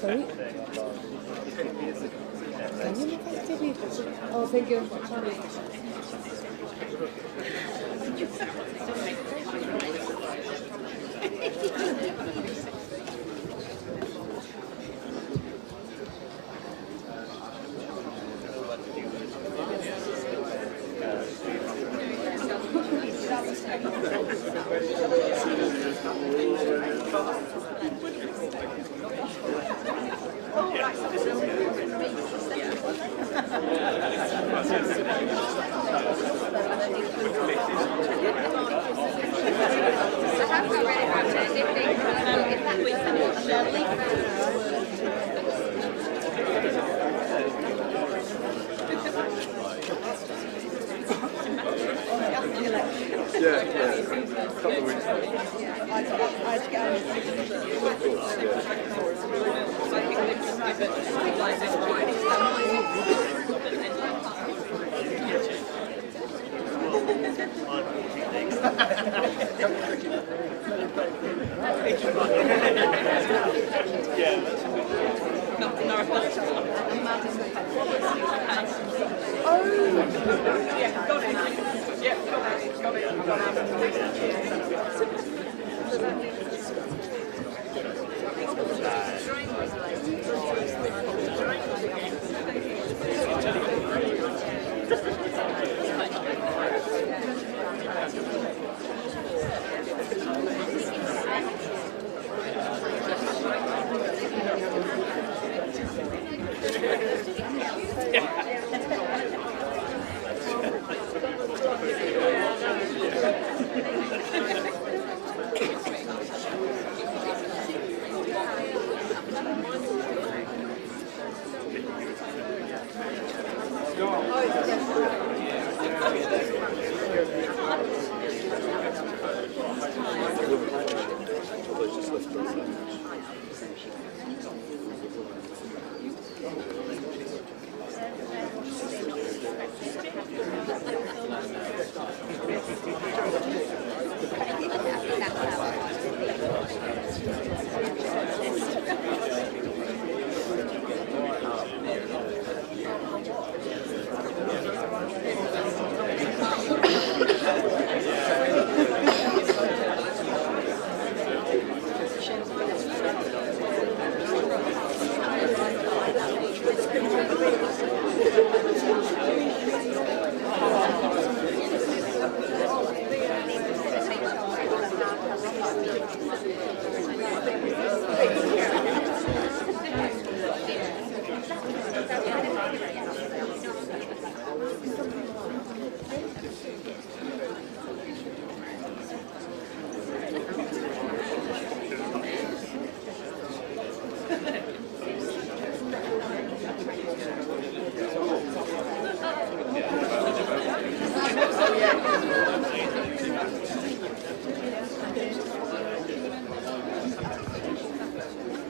Sorry? Can you make us TV? Oh, thank you.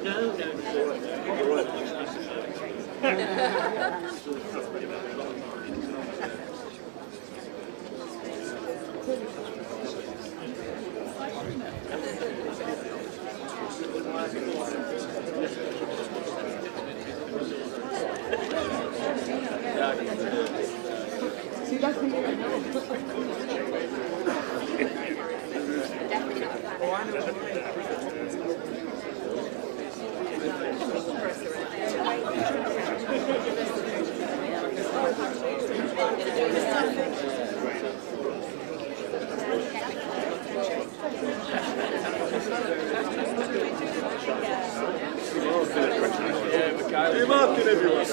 No, no, all right. See, that's the You're marking everyone. Is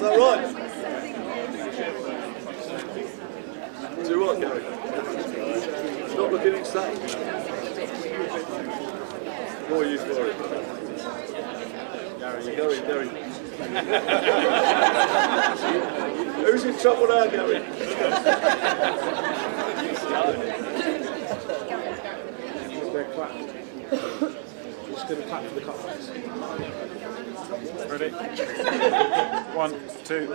that right? Do what, Gary? It's not looking exciting. More use for it. Gary. Who's in trouble now, Gary? Just going to clap for the couples. Ready? 1, 2.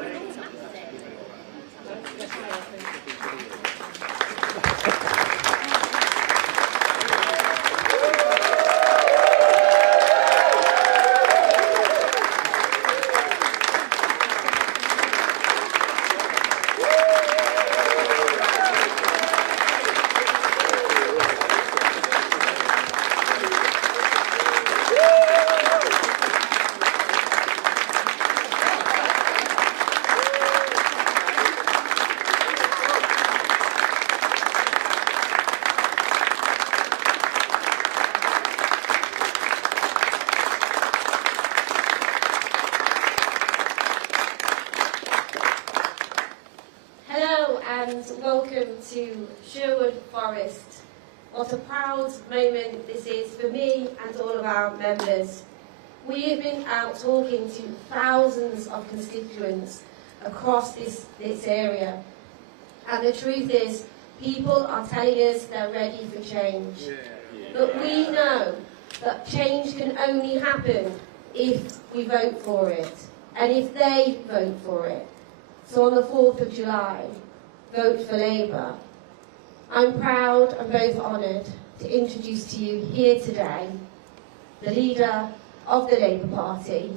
And welcome to Sherwood Forest. What a proud moment this is for me and all of our members. We have been out talking to thousands of constituents across this area, and the truth is people are telling us they're ready for change. But we know that change can only happen if we vote for it and if they vote for it. So on the 4th of July, vote for Labour. I'm proud and both honoured to introduce to you here today the leader of the Labour Party,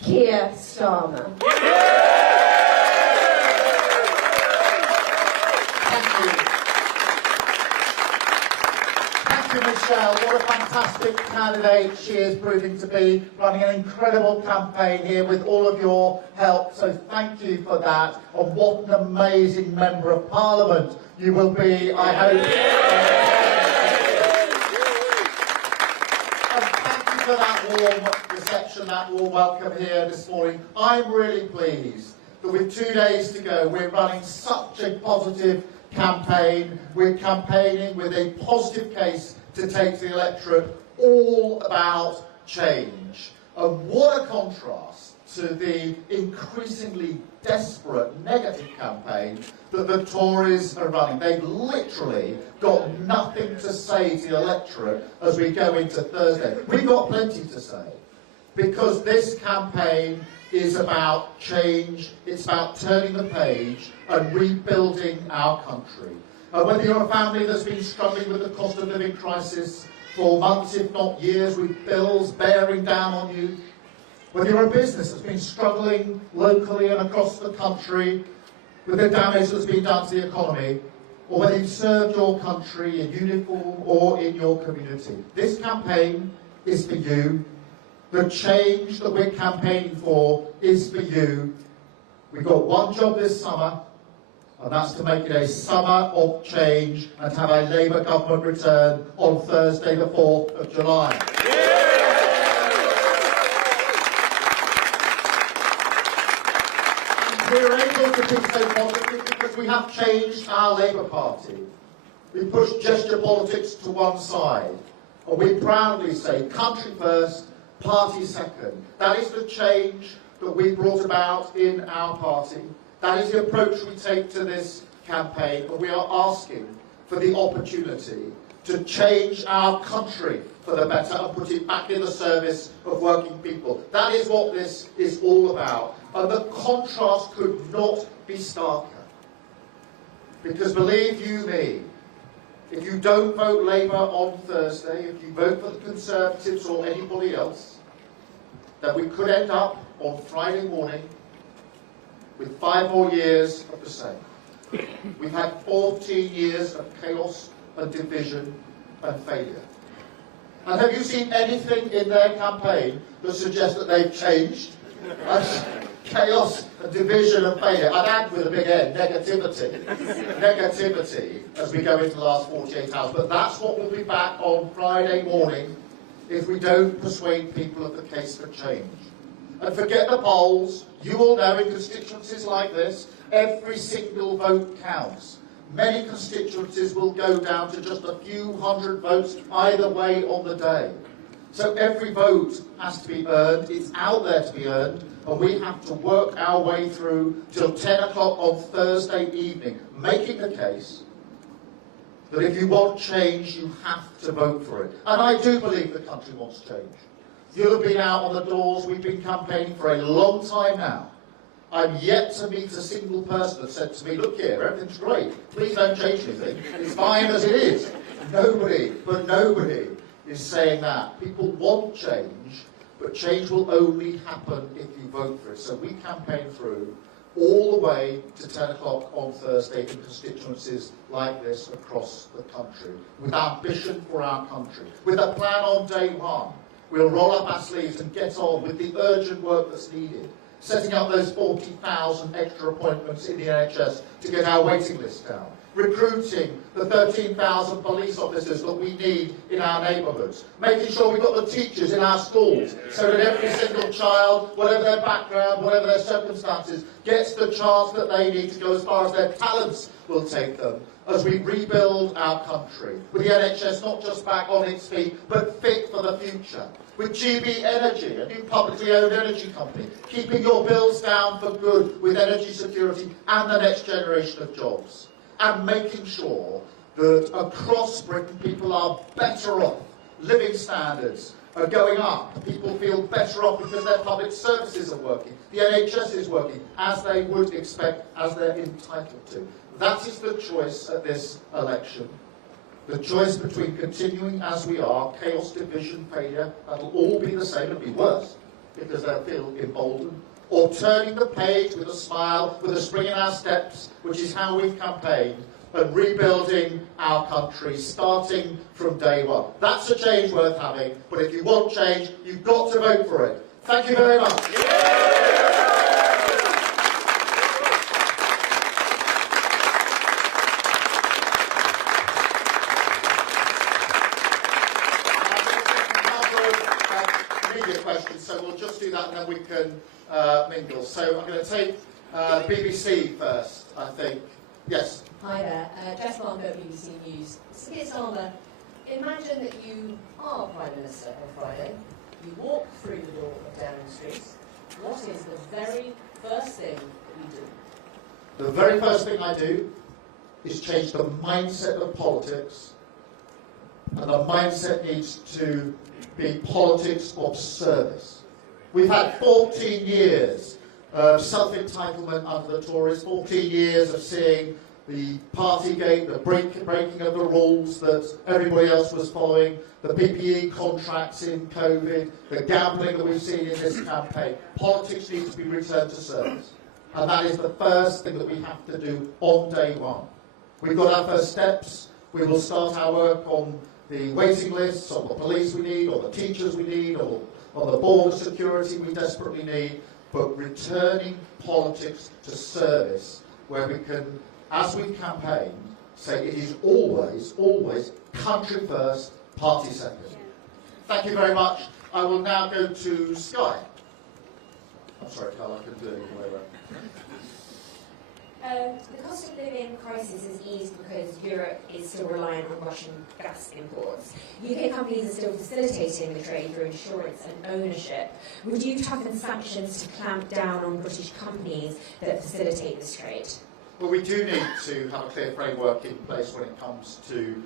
Keir Starmer. Thank you, Michelle. What a fantastic candidate she is proving to be, running an incredible campaign here with all of your help. So thank you for that. And what an amazing Member of Parliament you will be, I hope. And thank you for that warm reception, that warm welcome here this morning. I'm really pleased that with 2 days to go, we're running such a positive campaign. We're campaigning with a positive case to take to the electorate, all about change. And what a contrast to the increasingly desperate negative campaign that the Tories are running. They've literally got nothing to say to the electorate as we go into Thursday. We've got plenty to say, because this campaign is about change, it's about turning the page and rebuilding our country. Whether you're a family that's been struggling with the cost of living crisis for months, if not years, with bills bearing down on you, whether you're a business that's been struggling locally and across the country with the damage that's been done to the economy, or whether you've served your country in uniform or in your community, this campaign is for you. The change that we're campaigning for is for you. We've got one job this summer, and that's to make it a summer of change and have a Labour government return on Thursday the 4th of July. We're able to be so positive because we have changed our Labour Party. We pushed gesture politics to one side, and we proudly say country first, party second. That is the change that we brought about in our party. That is the approach we take to this campaign, but we are asking for the opportunity to change our country for the better and put it back in the service of working people. That is what this is all about. And the contrast could not be starker. Because believe you me, if you don't vote Labour on Thursday, if you vote for the Conservatives or anybody else, that we could end up on Friday morning with 5 more years of the same. We've had 14 years of chaos and division and failure. And have you seen anything in their campaign that suggests that they've changed? Chaos and division and failure. I'd add with a big N, negativity. Negativity as we go into the last 48 hours. But that's what will be back on Friday morning if we don't persuade people of the case for change. And forget the polls. You all know in constituencies like this, every single vote counts. Many constituencies will go down to just a few hundred votes either way on the day. So every vote has to be earned. It's out there to be earned. And we have to work our way through till 10 o'clock on Thursday evening, making the case that if you want change, you have to vote for it. And I do believe the country wants change. You'll have been out on the doors. We've been campaigning for a long time now. I'm yet to meet a single person that said to me, look here, everything's great. Please don't change anything. It's fine as it is. Nobody is saying that. People want change, but change will only happen if you vote for it. So we campaign through all the way to 10 o'clock on Thursday in constituencies like this across the country, with ambition for our country, with a plan on day one. We'll roll up our sleeves and get on with the urgent work that's needed, setting up those 40,000 extra appointments in the NHS to get our waiting list down, recruiting the 13,000 police officers that we need in our neighbourhoods, making sure we've got the teachers in our schools so that every single child, whatever their background, whatever their circumstances, gets the chance that they need to go as far as their talents will take them, as we rebuild our country, with the NHS not just back on its feet, but fit for the future. With GB Energy, a new publicly owned energy company, keeping your bills down for good with energy security and the next generation of jobs. And making sure that across Britain people are better off. Living standards are going up. People feel better off because their public services are working. The NHS is working as they would expect, as they're entitled to. That is the choice at this election. The choice between continuing as we are, chaos, division, failure, that'll all be the same, it'll be worse, because they'll feel emboldened, or turning the page with a smile, with a spring in our steps, which is how we've campaigned, and rebuilding our country, starting from day one. That's a change worth having, but if you want change, you've got to vote for it. Thank you very much. Questions, so we'll just do that and then we can mingle. So I'm going to take BBC first, I think. Yes. Hi there, Jess Barker, BBC News. Keir Starmer, imagine that you are Prime Minister on Friday. You walk through the door of Downing Street. What is the very first thing that you do? The very first thing I do is change the mindset of politics, and the mindset needs to be politics of service. We've had 14 years of self-entitlement under the Tories, 14 years of seeing the Partygate, the breaking of the rules that everybody else was following, the PPE contracts in COVID, the gambling that we've seen in this campaign. Politics needs to be returned to service. And that is the first thing that we have to do on day one. We've got our first steps. We will start our work on the waiting lists, on the police we need, or the teachers we need, or the border security we desperately need, but returning politics to service, where we can, as we campaign, say it is always, always country first, party second. Thank you very much. I will now go to Sky. I'm sorry, Carl, I couldn't do it any way around. The cost of living crisis has eased because Europe is still reliant on Russian gas imports. UK companies are still facilitating the trade through insurance and ownership. Would you toughen sanctions to clamp down on British companies that facilitate this trade? Well, we do need to have a clear framework in place when it comes to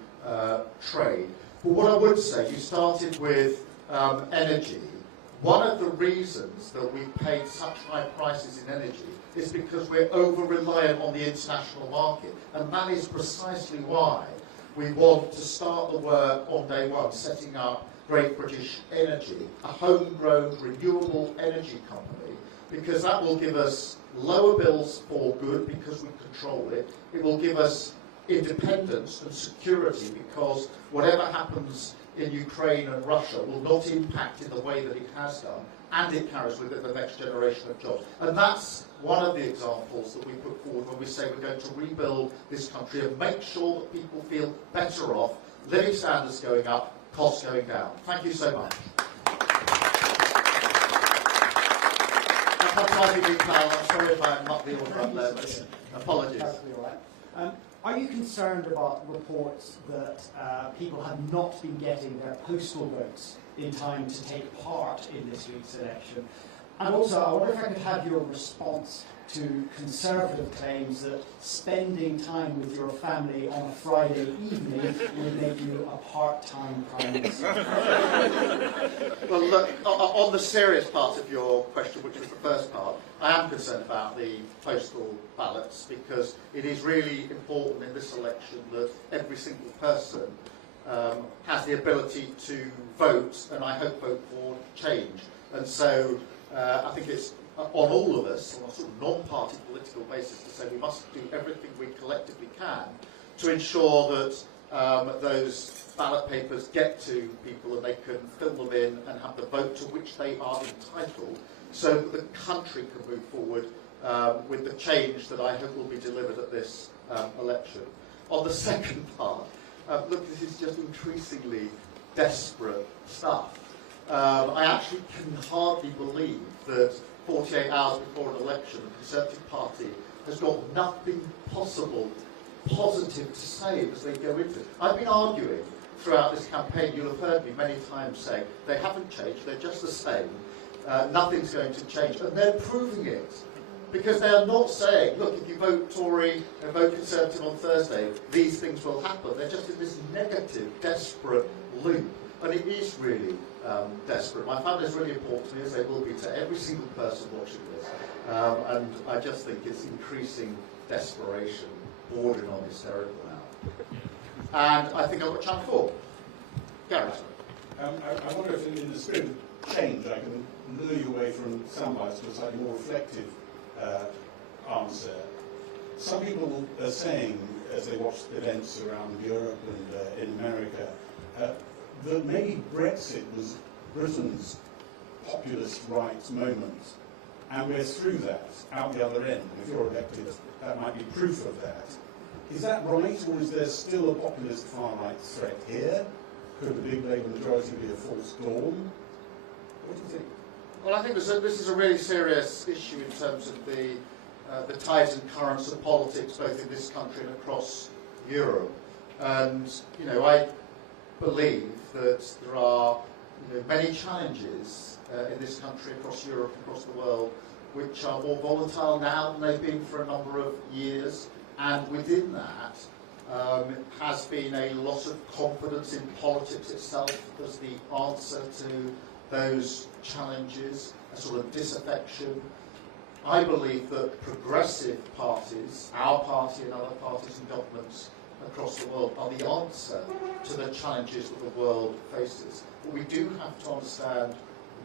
trade. But what I would say, you started with energy. One of the reasons that we paid such high prices in energy is because we're over-reliant on the international market. And that is precisely why we want to start the work on day one, setting up Great British Energy, a homegrown renewable energy company, because that will give us lower bills for good because we control it. It will give us independence and security because whatever happens in Ukraine and Russia will not impact in the way that it has done, and it carries with it the next generation of jobs. And that's one of the examples that we put forward when we say we're going to rebuild this country and make sure that people feel better off, living standards going up, costs going down. Thank you so much. I'm sorry if I'm not the order up there, but apologies. Are you concerned about reports that people have not been getting their postal votes in time to take part in this week's election? And also, I wonder if I could have your response to Conservative claims that spending time with your family on a Friday evening would make you a part-time Prime Minister. Well, look, on the serious part of your question, which was the first part, I am concerned about the postal ballots because it is really important in this election that every single person has the ability to vote, and I hope vote for change. And so I think it's on all of us, on a sort of non-party political basis, to say we must do everything we collectively can to ensure that those ballot papers get to people and they can fill them in and have the vote to which they are entitled, so that the country can move forward with the change that I hope will be delivered at this election. On the second part, look, this is just increasingly desperate stuff. I actually can hardly believe that 48 hours before an election, the Conservative Party has got nothing possible positive to say as they go into it. I've been arguing throughout this campaign, you'll have heard me many times say, they haven't changed, they're just the same, nothing's going to change, and they're proving it. Because they are not saying, look, if you vote Tory and vote Conservative on Thursday, these things will happen. They're just in this negative, desperate loop. And it is really desperate. My family is really important to me, as they will be to every single person watching this. And I just think it's increasing desperation, bordering on hysterical now. And I think I've got Channel 4. Gareth. I wonder if in the spirit of change I can lure you away from soundbites to a slightly more reflective answer. Some people are saying, as they watch events around Europe and in America, that maybe Brexit was Britain's populist rights moment, and we're through that, out the other end. And if you're elected, that might be proof of that. Is that right, or is there still a populist far-right threat here? Could the big Labour majority be a false dawn? What do you think? Well, I think this is a really serious issue in terms of the tides and currents of politics, both in this country and across Europe. And, you know, I believe that there are many challenges in this country, across Europe, across the world, which are more volatile now than they've been for a number of years. And within that has been a loss of confidence in politics itself as the answer to those challenges, a sort of disaffection. I believe that progressive parties, our party and other parties and governments across the world, are the answer to the challenges that the world faces. But we do have to understand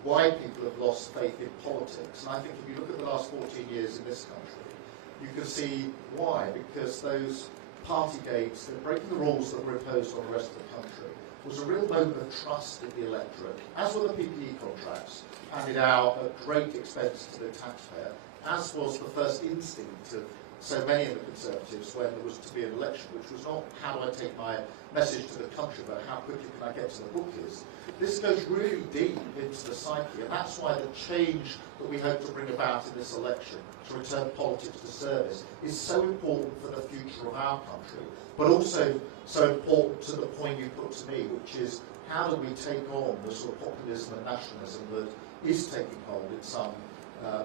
why people have lost faith in politics. And I think if you look at the last 14 years in this country, you can see why. Because those party gates, they're breaking the rules that were imposed on the rest of the country, was a real moment of trust in the electorate, as were the PPE contracts, handed out at great expense to the taxpayer, as was the first instinct of so many of the Conservatives when there was to be an election, which was not how do I take my message to the country, but how quickly can I get to the bookies. This goes really deep into the psyche, and that's why the change that we hope to bring about in this election, to return politics to service, is so important for the future of our country, but also so important to the point you put to me, which is how do we take on the sort of populism and nationalism that is taking hold in some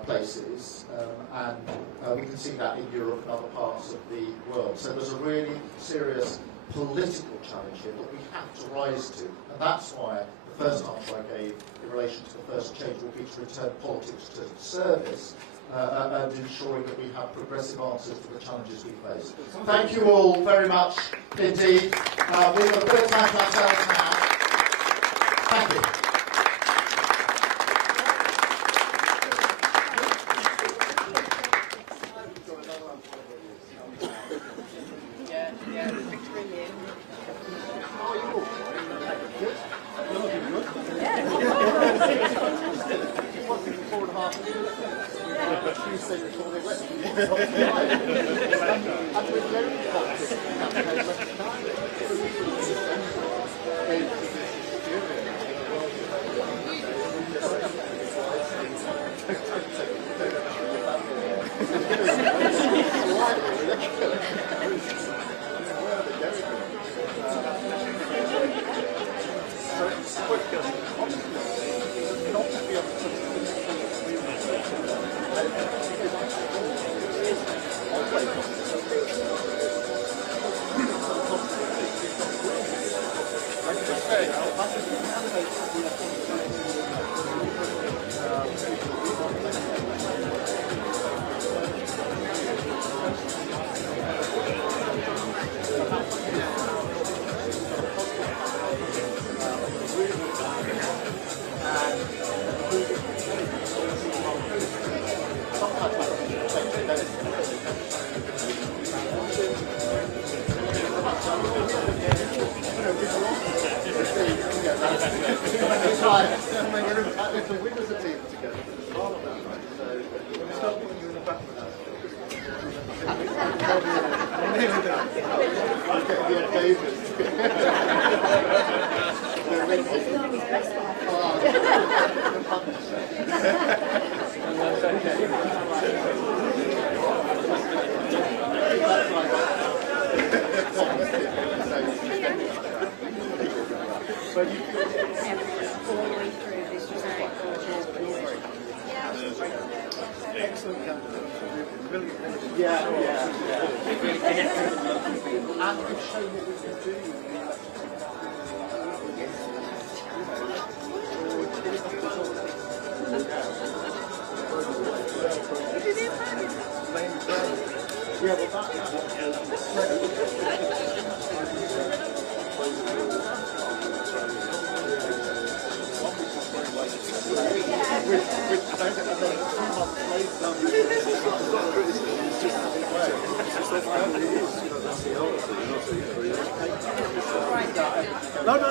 places, and we can see that in Europe and other parts of the world. So there's a really serious political challenge here that we have to rise to. And that's why the first answer I gave in relation to the first change will be to return politics to service and ensuring that we have progressive answers to the challenges we face. Thank you all very much indeed. We've got a bit of time to ourselves now. Thank you.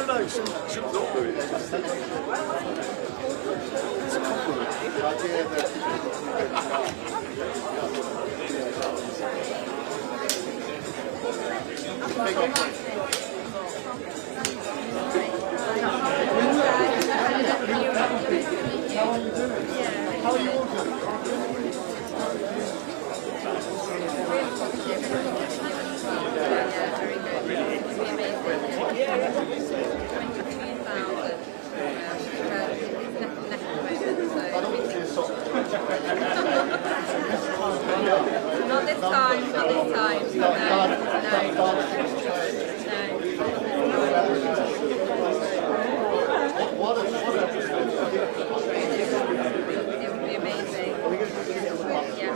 No, should not do it. It's a compliment. The idea that how are you all doing? Not this time, not this time. No. It would be amazing. Yeah, definitely, yeah.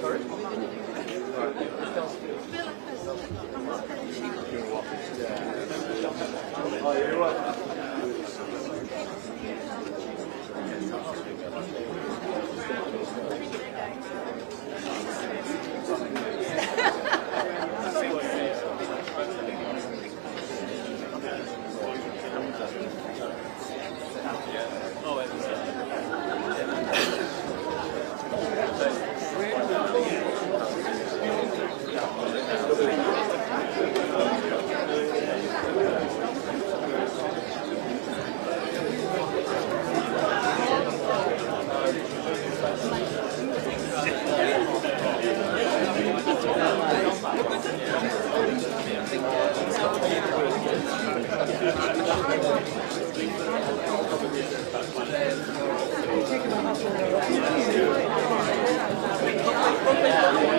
Sorry? Oh, you're right. Yeah.